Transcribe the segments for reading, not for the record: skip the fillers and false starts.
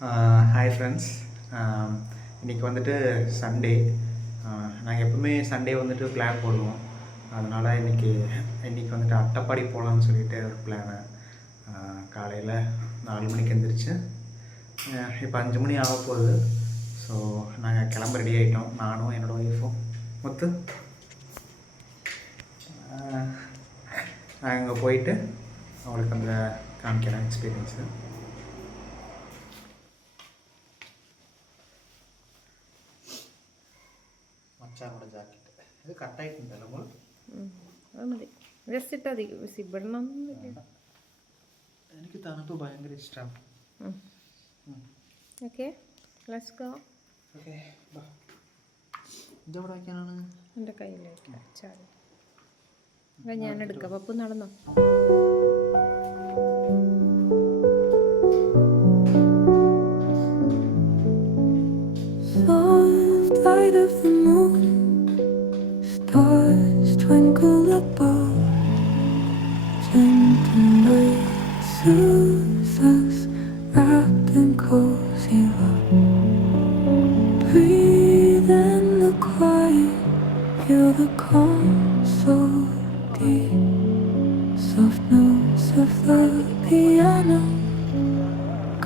Hi friends. இன்றைக்கி வந்துட்டு சண்டே. நாங்கள் எப்பவுமே சண்டே வந்துட்டு பிளான் போடுவோம். அதனால் இன்றைக்கி வந்துட்டு அட்டப்பாடி போகலான்னு சொல்லிட்டு ஒரு பிளானு. காலையில் 4 மணிக்கு எழுந்திரிச்சு இப்போ 5 மணி ஆக போகுது. ஸோ நாங்கள் கிளம்ப ரெடி ஆகிட்டோம், நானும் என்னோடய ஒய்ஃபும். முத்து நாங்கள் அங்கே போயிட்டு அவங்களுக்கு அந்த காமிக்கிறேன் எக்ஸ்பீரியன்ஸு. മച്ചാനോട് ജാക്കറ്റ് ഇത് കട്ടായിട്ടുണ്ടല്ലോ നമ്മൾ. അത് മതി, ജസ്റ്റ് ഇട്ടാൽ മതി, സിബിടണം. എനിക്ക് തണുപ്പ് ഭയങ്കര ഇഷ്ടമാണ്. Okay, let's go. ഓക്കെ, ഇതെവിടെ വയ്ക്കാനാണ്? എൻ്റെ കയ്യിലേക്ക് ചാടി ഞാൻ എടുക്കാം. പപ്പു നടന്നോ. Light of the moon, stars twinkle above. Gentle light soothes us, wrapped in cozy love. Breathe in the quiet, feel the calm so deep. Soft notes of the piano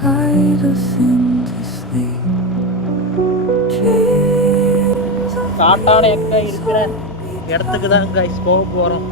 guide us into sleep. காட்டான எங்க இருக்கிற இடத்துக்கு தான் கைஸ் போக போகிறோம்.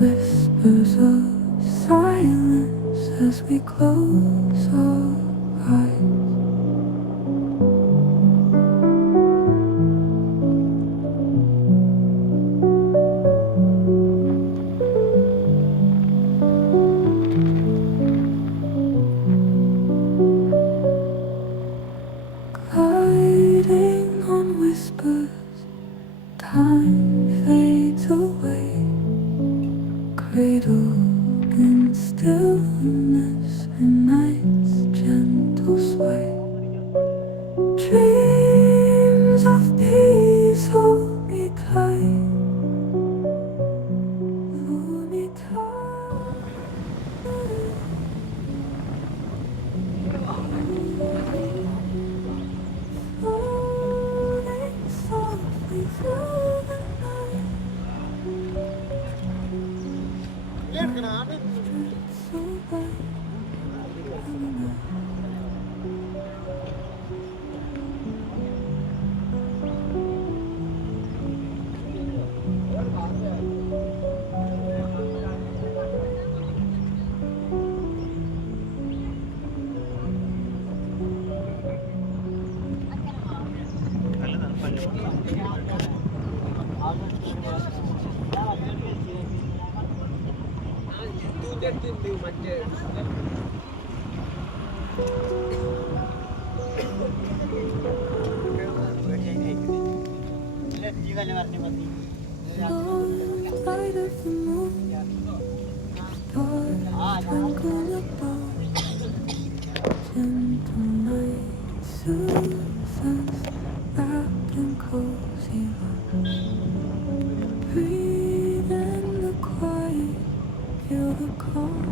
Whispers of silence as we close our eyes. Gliding on whispers, time fades away. Cradled in stillness and night's gentle sway. Dreams of peace hold me tight, hold me tight. Floating softly through the night. Light of the moon, stars twinkle above. Gentle night soothes us, wrapped in cozy love. Breathe in the quiet, feel the calm.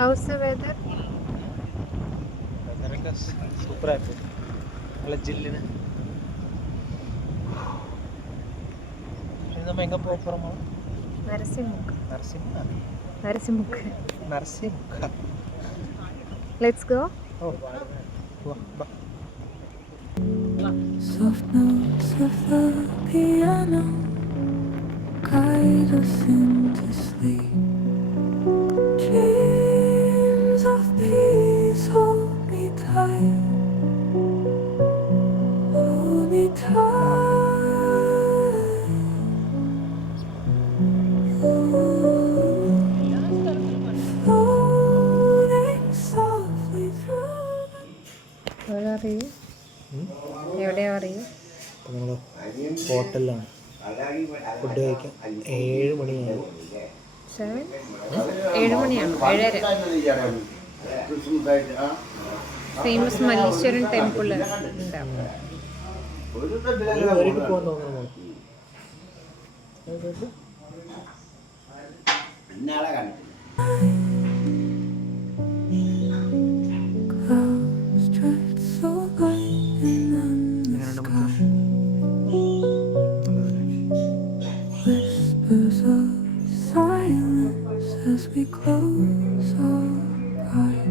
How's the weather? വെതറൊക്കെ സൂപ്പറായിട്ട് നല്ല ജില്ലിന്. நம்ம எங்கே போக போகிறோமா? நரசிமுக்கு. நரசிமுக்கா. Let's go. Oh, Soft notes of the piano guide us into sleep. Dreams of peace hold me tight, hold me tight. Where are you? എവിടെയാ അറിയൂ? നമ്മൾ ഹോട്ടലിലാണ്. ഫുഡ് കഴിക്കാം. 7 മണിയായി. 7 മണിയാണ്, 7:30. ഫേമസ് മല്ലീശ്വരൻ ടെമ്പിൾ ഉണ്ടാവും. കയറിയിട്ട് പോകാൻ തോന്നുന്നു. Whispers of silence as we close our eyes.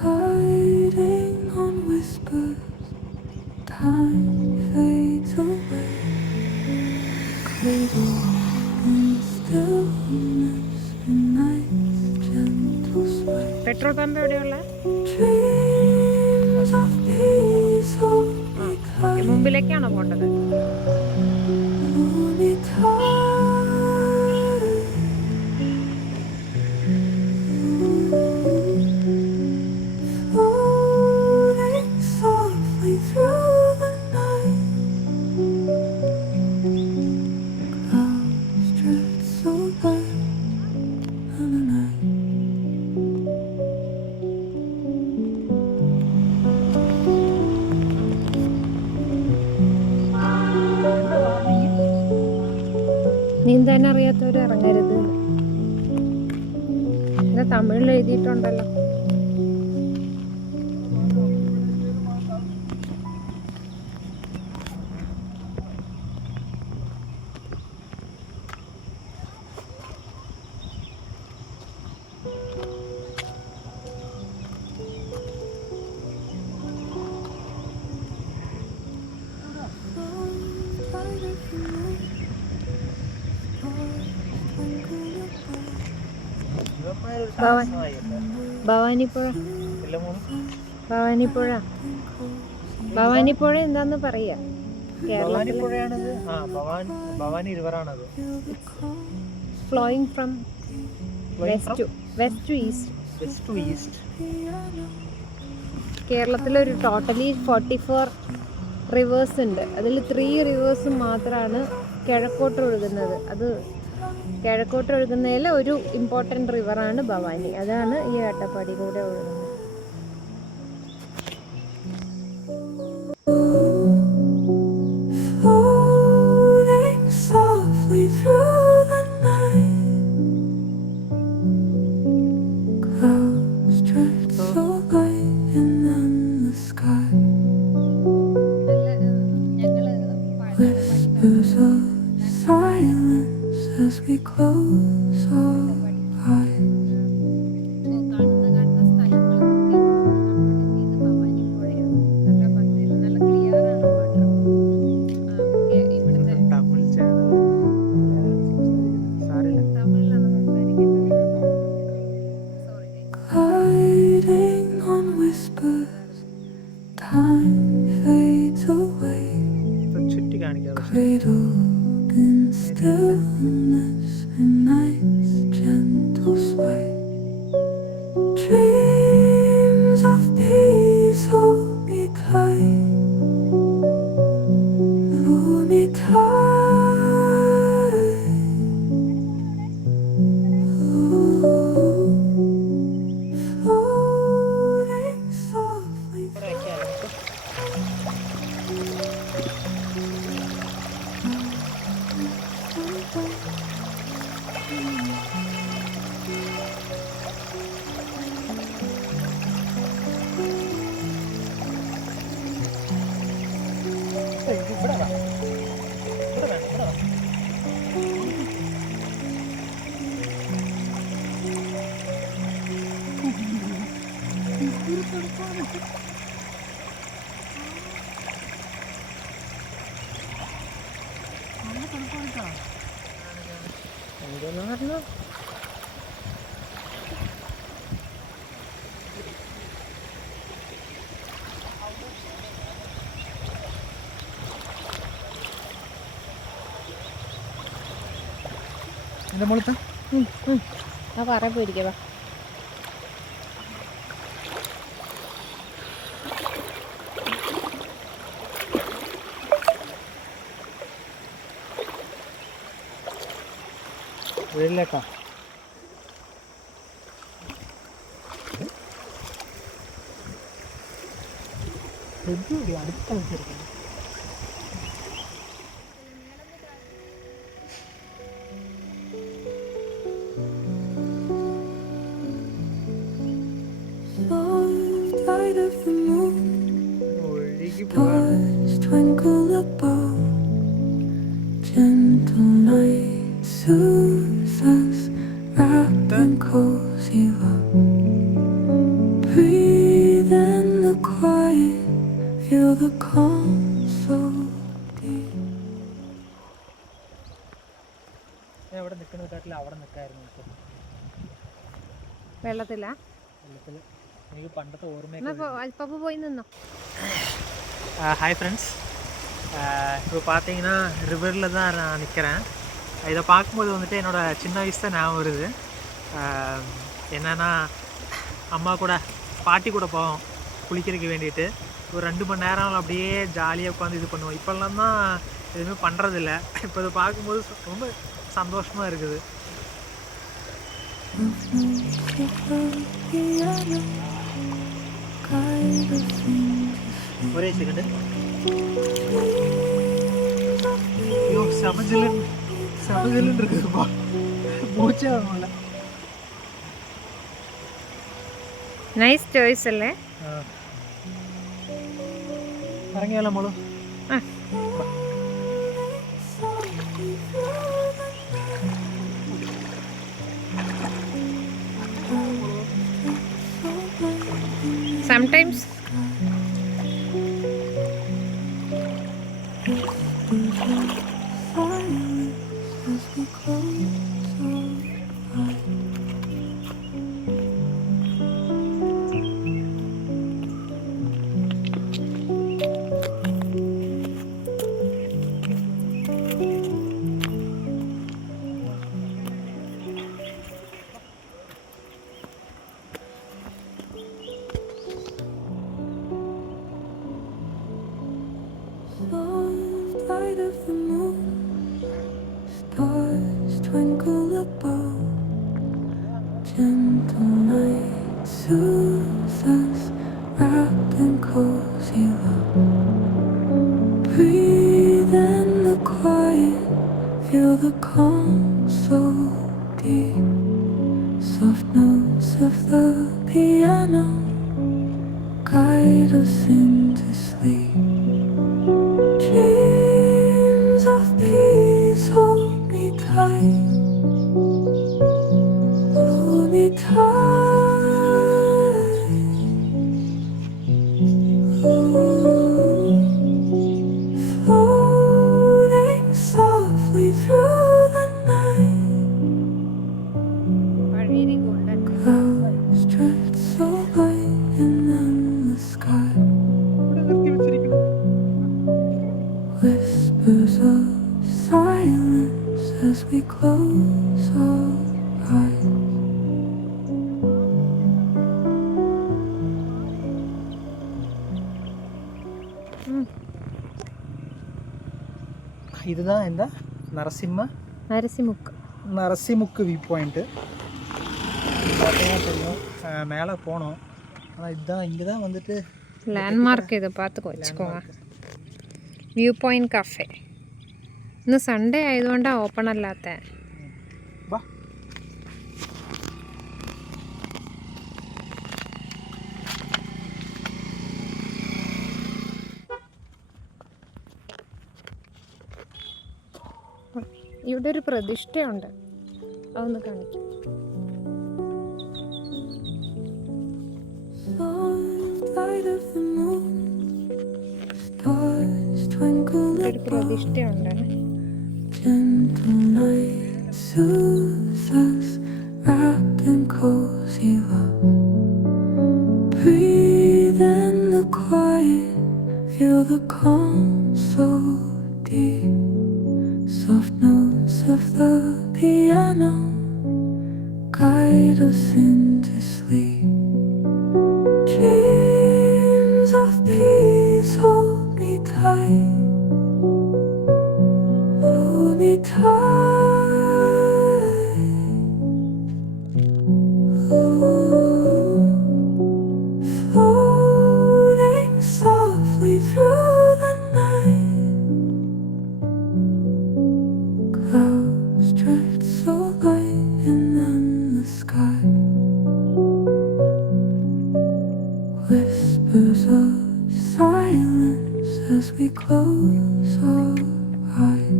Gliding on whispers, time fades away. Cradle in stillness and night's gentle sway. Petrol pump എവിടെയുള്ള? Dreams of peace will be kind. മുമ്പിലേക്കാണോ പോണ്ടത്? Floating softly through the night. Clouds drift so light on the night. നീന്താൻ അറിയാത്തവർ ഇറങ്ങരുത്. ഇത് തമിഴിൽ എഴുതിയിട്ടുണ്ടല്ലോ. ഭവാനിപ്പുഴ, ഭവാനിപ്പുഴ, ഭവാനിപ്പുഴ എന്താന്ന് പറയാ? ഭവാനിപ്പുഴയാണത്. ഭവാനി റിവറാണത്. Flowing from west to east. കേരളത്തിലൊരു ടോട്ടലി 44 റിവേഴ്സ് ഉണ്ട്. അതിൽ 3 റിവേഴ്സ് മാത്രമാണ് കിഴക്കോട്ട് ഒഴുകുന്നത്. അത് കിഴക്കോട്ട് ഒഴുകുന്നതിൽ ഒരു ഇമ്പോർട്ടൻ്റ് റിവറാണ് ഭവാനി. അതാണ് ഈ അട്ടപ്പാടി കൂടെ ഒഴുകുന്നത്. As we close our eyes. Gliding on whispers, time fades away. Cradled in stillness and night's gentle sway. Dreams of peace hold me tight, hold me tight. Floating softly എന്തെന്ന് പറഞ്ഞു? എൻ്റെ മുകളിലത്തെ ആ പറ പോയിരിക്കുക. വെയിലേക്കാ അടുത്ത വെച്ചിരിക്കുന്നു. Stars twinkle above, gentle night soothes us, wrapped in cozy love. Breathe in the quiet, feel the calm so deep. ഞാൻ ഇവിടെ നിൽക്കുന്നതിനെക്കാട്ടിൽ അവിടെ നിൽക്കായിരുന്നു എനിക്ക്. വെള്ളത്തിലാ വെള്ളത്തിൽ എനിക്ക് പണ്ടത്തെ ഓർമ്മയൊക്കെ. അല്പം പോയി നിന്നോ. ஹாய் ஃப்ரெண்ட்ஸ், இப்போ பார்த்தீங்கன்னா ரிவரில் தான் நான் நிற்கிறேன். இதை பார்க்கும்போது வந்துட்டு என்னோடய சின்ன வயசு தான் ஞாபகம் வருது. என்னென்னா அம்மா கூட பாட்டி கூட போவோம் குளிக்கிறதுக்கு வேண்டிட்டு. ஒரு 2 மணி நேரம் அப்படியே ஜாலியாக உட்காந்து இது பண்ணுவோம். இப்போல்லாம் தான் எதுவுமே பண்ணுறதில்ல. இப்போ இதை பார்க்கும்போது ரொம்ப சந்தோஷமாக இருக்குது. ஒரே செகண்டு. ஐயோ சமஜில்லுன்னு இருக்குதுப்பா, மூச்சே வரல. നൈസ് ചോയ്സ് അല്ലേ? ഇറങ്ങിയാലോ മോള്? Sometimes Soft light of the moon, stars twinkle above, gentle night soothes us, wrapped in cozy love. Breathe in the quiet, feel the calm so deep. Soft notes of the piano guide us into sleep. Dreams of peace hold me tight, hold me tight. Ooh, floating softly through the night. വഴിയിലെ golden Clouds drift so light in the sky. Whispers of silence as we close our eyes. இதுதான் இந்த நரசிமுக்கு view point. பார்த்தீங்கன்னா தெரியும், மேலே போனோம். ஆனால் இதுதான் இங்கே தான் வந்துட்டு ലാൻഡ്മാർക്ക് ഇത് பார்த்துக்கோ வச்சுக்கோங்க. View point cafe. ഇന്ന് സൺഡേ ആയതുകൊണ്ടാണ് ഓപ്പൺ അല്ലാത്ത. വാ. ഇവിടെ ഒരു പ്രതിഷ്ഠയുണ്ട്, അതൊന്ന് കാണിക്കാം. ഒരു പ്രതിഷ്ഠയുണ്ട്. Gentle night soothes us, wrapped in cozy love. Breathe in the quiet, feel the calm so deep. Soft notes of the piano me tight. Floating softly through the night. Clouds drift so light and then the sky. Whispers of silence as we close our eyes.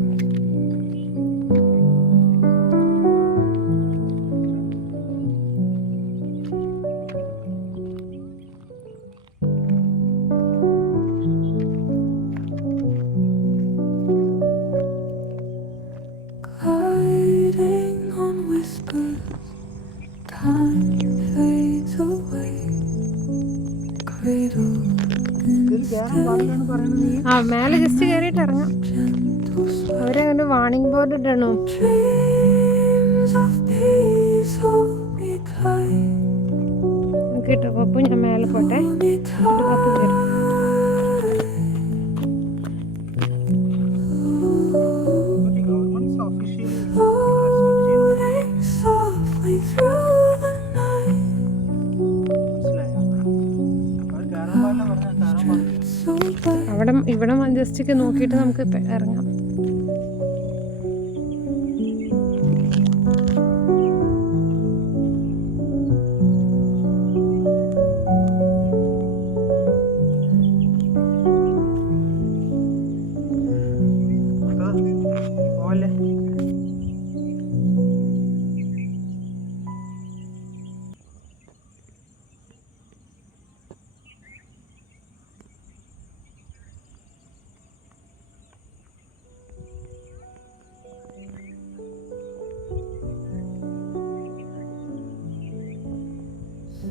Gliding on whispers, time fades away. Cradled in ആ മേലെ ജസ്റ്റ് കയറിയിട്ട് ഇറങ്ങാം. gentle sway. അവരങ്ങനെ warning board ഇടണോ? Dreams of peace hold me tight. കേട്ടോ പപ്പു, ഞാൻ മേലെ പോട്ടെ. Hold me എന്നിട്ട് പപ്പു വരും. tight. Floating softly through the night. So light. ഇവിടെ ജസ്റ്റ് നോക്കിയിട്ട് നമുക്ക് ഇറങ്ങാം.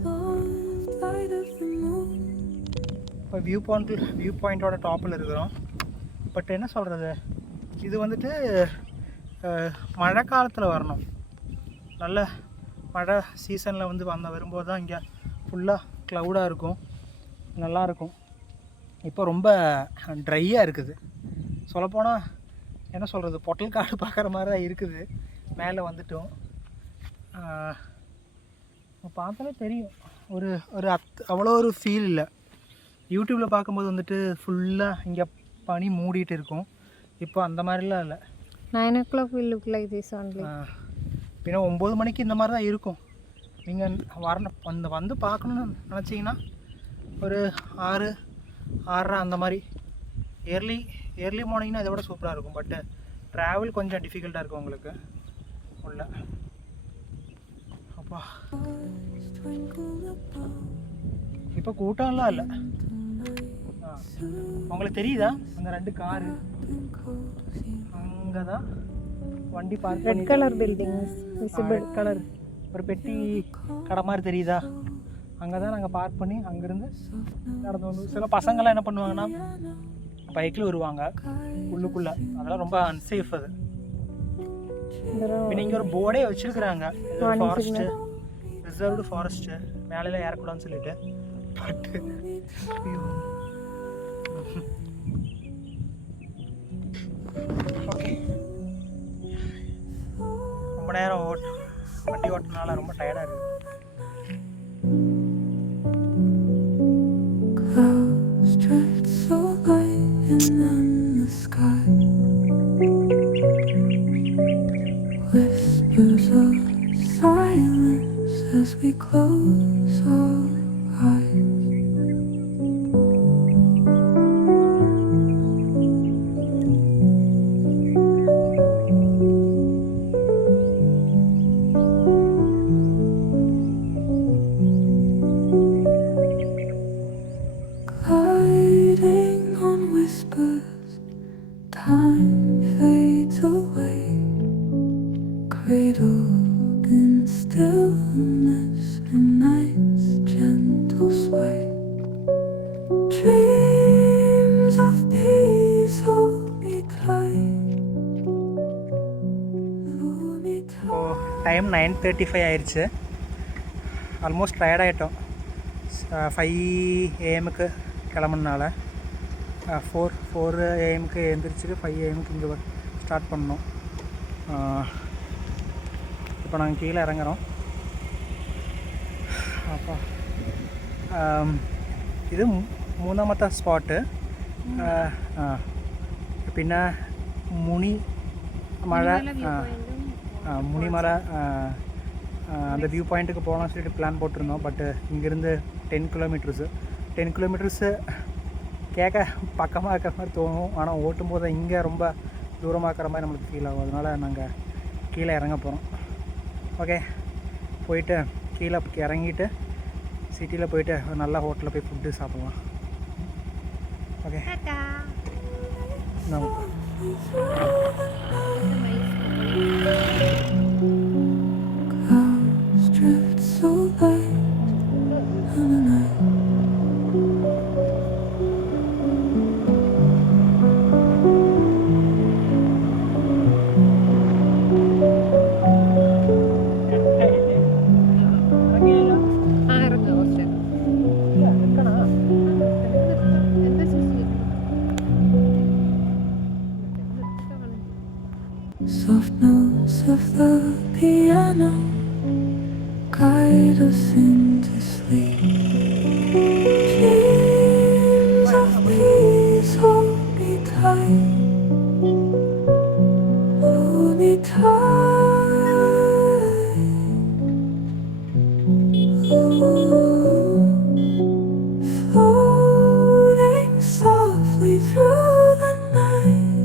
Soft light of the moon. இப்போ வியூ பாயிண்ட்டோட டாப்பில் இருக்கிறோம். பட் என்ன சொல்கிறது, இது வந்துட்டு மழை காலத்தில் வரணும். நல்ல மழை சீசனில் வந்து வரும்போது தான் இங்கே ஃபுல்லாக க்ளவுடாக இருக்கும், நல்லாயிருக்கும். இப்போ ரொம்ப ட்ரையாக இருக்குது. சொல்லப்போனால் என்ன சொல்கிறது, பொட்டல் காடு பார்க்குற மாதிரி தான் இருக்குது. மேலே வந்துட்டோம். பார்த்தாலே தெரியும், அவ்வளோ ஒரு ஃபீல் இல்லை. யூடியூப்பில் பார்க்கும்போது வந்துட்டு ஃபுல்லாக இங்கே பனி மூடிட்டு இருக்கும். இப்போ அந்த மாதிரிலாம் இல்லை. 9 o'clock will look like this only. பின்ன 9 மணிக்கு இந்த மாதிரி தான் இருக்கும். நீங்கள் வந்து பார்க்கணுன்னு நினச்சிங்கன்னா ஒரு 6:30 அந்த மாதிரி ஏர்லி மார்னிங்னா இதை விட சூப்பராக இருக்கும். பட்டு ட்ராவல் கொஞ்சம் டிஃபிகல்ட்டாக இருக்கும் உங்களுக்கு உள்ள. அப்பா இப்போ கூட்டம்லாம் இல்லை. உங்களுக்கு தெரியுதா அந்த 2 காரு அங்கே தான் வண்டி park red colour buildings visible. Red colour ஒரு பெட்டி கடை மாதிரி தெரியுதா? அங்கே தான் நாங்கள் பார்க் பண்ணி அங்கேருந்து நடந்து வந்து சில பசங்கள்லாம் என்ன பண்ணுவாங்கன்னா பைக்கில் வருவாங்க உள்ளுக்குள்ளே. அதெல்லாம் ரொம்ப அன்சேஃப். அது இங்கே ஒரு போர்டே வச்சுருக்குறாங்க, ஃபாரஸ்ட்டு, ரிசர்வ்டு ஃபாரஸ்ட்டு, மேலே ஏறக்கூடாதுன்னு சொல்லிட்டு. பட்டு ஓகே, ரொம்ப நேரம் வண்டி ஓட்டினால ரொம்ப டயர்டாக இருக்குது. Clouds drift so light and then the sky. Whispers of silence as we close our eyes. Gliding on whispers, time fades away. Cradled in stillness and night's gentle sway. Dreams of peace hold me tight. Hold me tight. Time 9:35 ஆயிடுச்சு. ஆல்மோஸ்ட் டயர்டாகிட்டோம். 5 AM கிளம்புனால 4 AM எழுந்திரிச்சிட்டு 5 AM இங்கே ஸ்டார்ட் பண்ணோம். இப்போ நாங்கள் கீழே இறங்குறோம். അപ്പോൾ ഇത് മൂന്നാമത്തെ സ്പോട്ട്. പിന്നെ முனிமலை அந்த வியூ பாயிண்ட்டுக்கு போகலாம்னு சொல்லிட்டு பிளான் போட்டிருந்தோம். பட்டு இங்கேருந்து 10 கிலோமீட்டர்ஸு கேட்க பக்கமாக இருக்கிற மாதிரி தோணும். ஆனால் ஓட்டும்போது இங்கே ரொம்ப தூரமாக இருக்கிற மாதிரி நம்மளுக்கு ஃபீல் ஆகும். அதனால் நாங்கள் கீழே இறங்க போகிறோம். ஓகே, போயிட்டு கீழே இறங்கிட்டு சிட்டியில் போயிட்டு ஒரு நல்ல ஹோட்டலில் போய் ஃபுட்டு சாப்பிட்லாம். Okay, Clouds drift so light on the night. Soft notes of the piano guide us into sleep. Dreams of peace hold me tight, hold me tight. Ooh, floating softly through the night.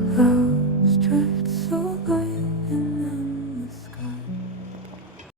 Clouds drift